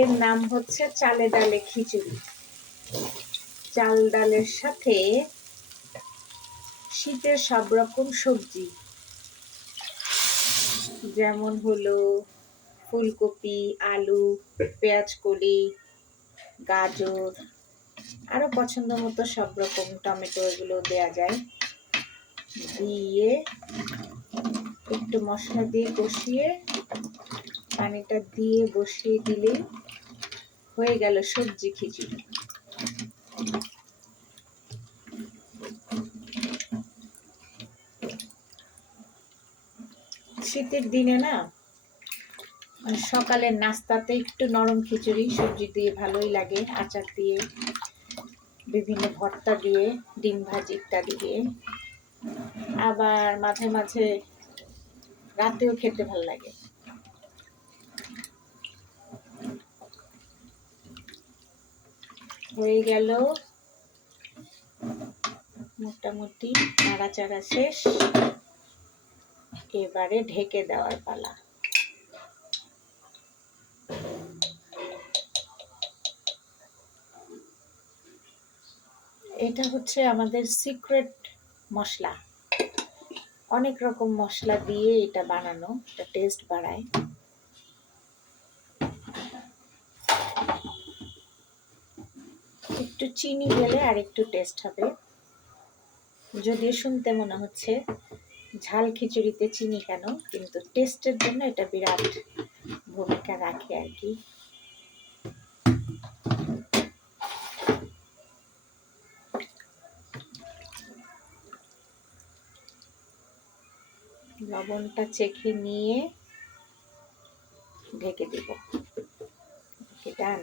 এর নাম হচ্ছে চালে ডালে খিচুড়ি। চাল ডালের সাথে শীতের সব রকম সবজি, যেমন হলো ফুলকপি, আলু, পেঁয়াজকলি, গাজর, আরো পছন্দ মতো সব রকম, টমেটো, এগুলো দেয়া যায়। দিয়ে একটু মশলা দিয়ে কষিয়ে পানিটা দিয়ে বসিয়ে দিলে হয়ে গেল সবজি খিচুড়ি। শীতের দিনে না সকালের নাস্তাতে একটু নরম খিচুড়ি সবজি দিয়ে ভালোই লাগে, আচার দিয়ে, বিভিন্ন ভর্তা দিয়ে, ডিম ভাজি ইত্যাদি দিয়ে। আবার মাঝে মাঝে রাতেও খেতে ভালো লাগে। হয়ে গেল মোটামুটি নাড়াচাড়া শেষ, এবারে ঢেকে দেওয়ার পালা। এটা হচ্ছে আমাদের সিক্রেট মশলা, অনেক রকম মশলা দিয়ে এটা বানানো, এটা টেস্ট বাড়ায়। একটু চিনি দিলে আর একটু টেস্ট হবে, যদিও শুনতে মনে হচ্ছে ঝাল খিচুড়িতে চিনি কেন, কিন্তু টেস্টের জন্য এটা বিরাট ভূমিকা রাখে আর কি। লবণটা চেখে নিয়ে ঢেকে দেব। ডান।